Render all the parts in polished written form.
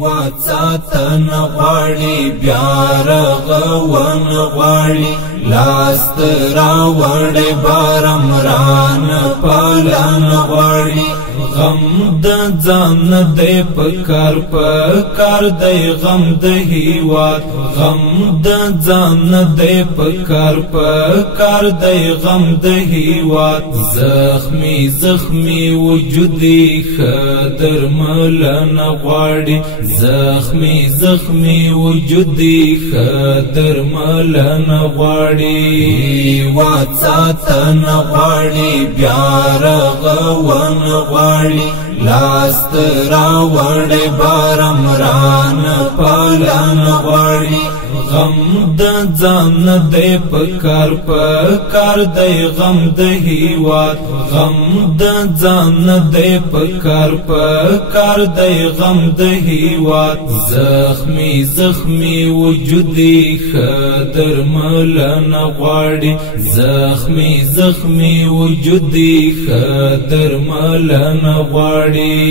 واتساتن غواړي بیا رغون غواړي لاست راوړې بارمران پالن غواړي غم د ځان دې پکار دې غم د هیواد غم د ځان دې پکار دې غم د هیواد زخمی وجودي خدر ملن غواړي زخمی وجودي خدر ملن غواړي واتساتن غواړي بیا رغون غواړي لاست راوړې بارمران پالن غواړي غم د ځان دې پکار دې غم د هیواد غم د ځان دې پکار دې غم د هیواد زخمی وجودي خدر ملن غواړي زخمی وجودي خدر ملن غواړي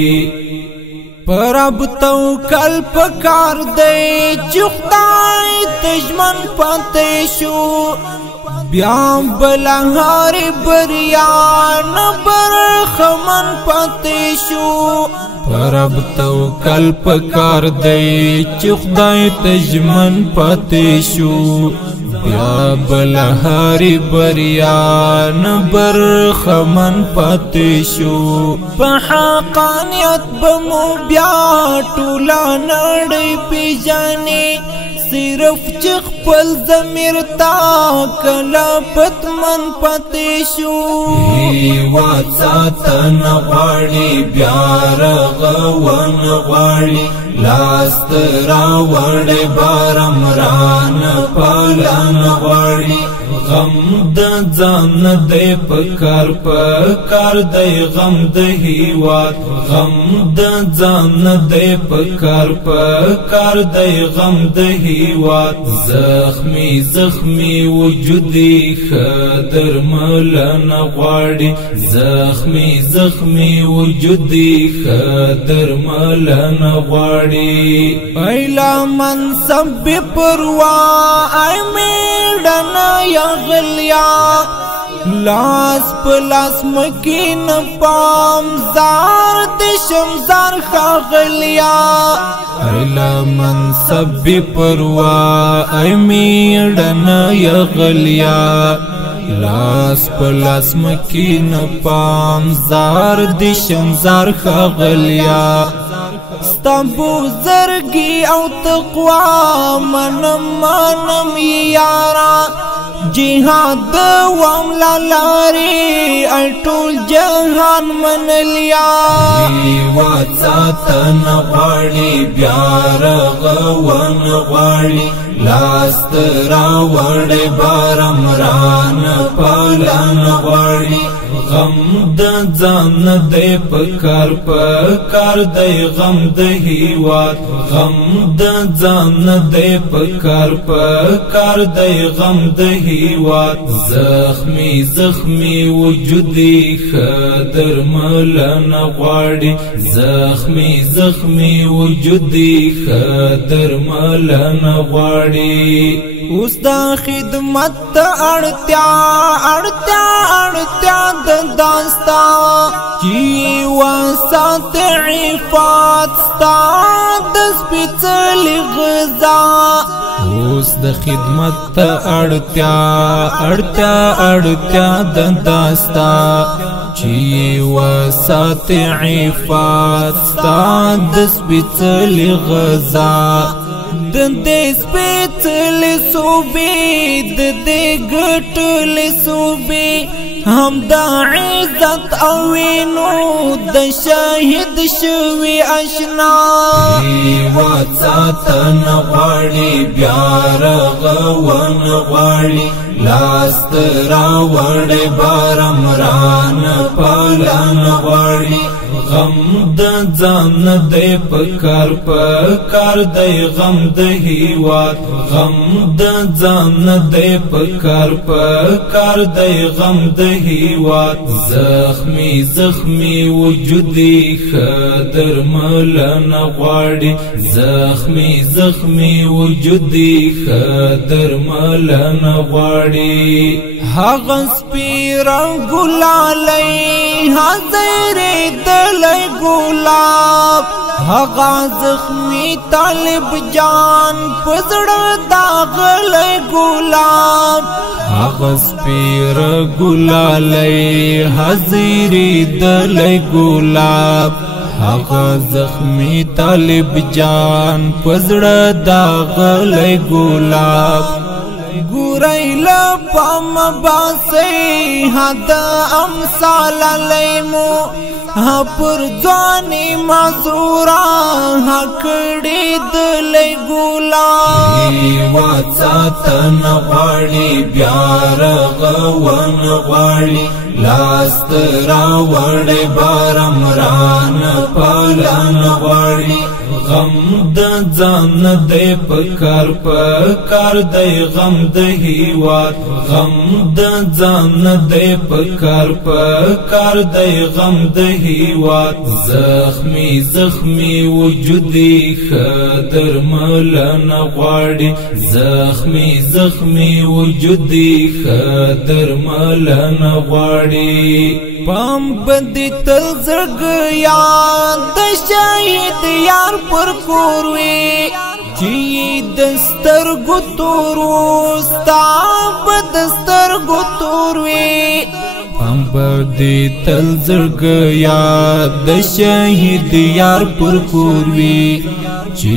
پرب توکل پکار دې چې خدای دشمن پاتې شو بیا بلهار بریان برخمن پاتې شو پرب توکل پکار دې چې خدای دشمن پاتې شو بیا بلهاری بریان برخمن پاتې شو په حقانیت بمو بیا ټوله نړۍ پیژني صرف چې خپل ضمیر تا کله پتمن پاتې شو واتساتن غواړي بیا رغون غواړي لاست راوړې بارمران پالن غواړي غم د ځان دې پکار دې غم د هیواد غم د ځان دې پکار دې غم د هیواد زخمی وجودي خدر ملن غواړي زخمی وجودي خدر ملن غواړي ایلا منصب پروا ای میډنا غلیا لاس پلاس مکین پام زار دشمزار خاغلیا ایلا منصب پروا ای میډنا غلیا لاس پلاس مکین پام زار دشمزار خاغلیا ستمبو زرگی او تقوا منم یارا جهاد وام لالاری اټول جهان منلیا واتساتن غواړي بیا رغون غواړي لاست راوړې بارمران پالن غواړي غم د ځان دې پکار دې غم د هیواد غم د ځان دې پکار دې غم د هیواد زخمی وجودي خدر ملن غواړي زخمی وجودي خدر ملن غواړي اوس دا خدمت اړتیا د داستا چې وسات عفات ستا د سپېڅلې غذا اوس د خدمت اړتیا د داستا چې وسات عفات ستا د سپېڅلې غذا د دې سپېڅلې صوبې د دې ګټلې صوبې هم دا عزت او وینو د شاهد شوي آشنا واتساتن غواړي بیا رغون غواړي لاست راوړې بارمران پالن غواړي غم د ځان دی پکار پکار دی غم د هیواد غم د ځان دی پکار پکار دی غم د هیواد زخمی زخمی وجودی خدر ملن غواړي زخمی زخمی وجودی خدر ملن غواړي هغه سپیرا ګلالي حاضر دلای ګلاب هغه زخمی طالب جان پزړه داغلای ګلاب هغه سپیرا ګلالي حاضر دلای ګلاب هغه زخمی طالب جان پزړه داغلای ګلاب ګورای لپم باسی حد امثال لیمو پر ځواني مزورا هکړې دلې ګولا واتن غواړي بیا رغون غواړي لاست راوړې بارم ران پالن غواړي غم د ځان دی پکار پکار دی غم د هیواد غم د ځان دی پکار پکار دی غم د هیواد زخمی زخمی وجودی خدر ملن غواړي زخمی زخمی وجودی خدر ملن غواړي پام بندی تل زړګیا د شهید یار پر کوروي چې دستر ګتورو ستاب دستر ګتوروي پام بندی تل زړګیا د شهید یار پر کوروي چې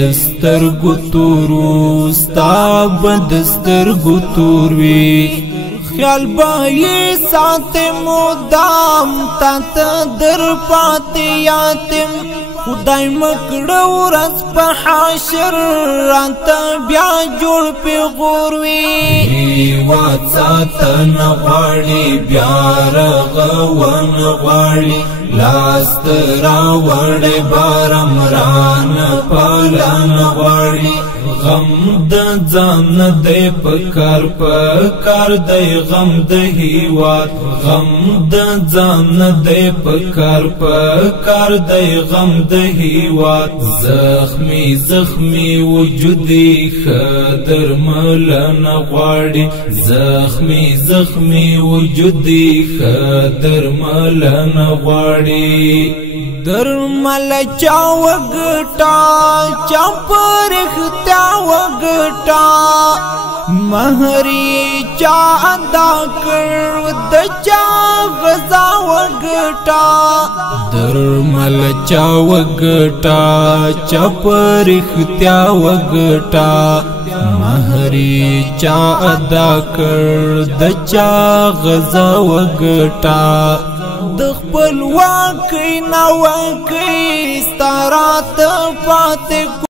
دستر ګتورو ستاب دستر ګتوروي خیال بایی سات مدام تات در پاتی یاتم خدای مکڑو رس پا حاشر رانتا بیا جوڑ پی غوروی وات ساتن غواړي بیا رغون غواړي لاست راوړې بارم ران پالن غواړي غم د ځان دی پکار پکار دی غم د هیواد غم د ځان دی پکار پکار دی غم د هیواد زخمی زخمی وجودی خدر ملن غواړي زخمی زخمی وجودی خدر ملن غواړي درمل چا وګټا چا پرختا وګټا مہری چا ادا کړ د چا غزا وګټا درمل چا وګټا چا پرختا وګټا مہری چا ادا کړ د چا غزا وګټا د خپل واکې نو واکې ستارات پاتې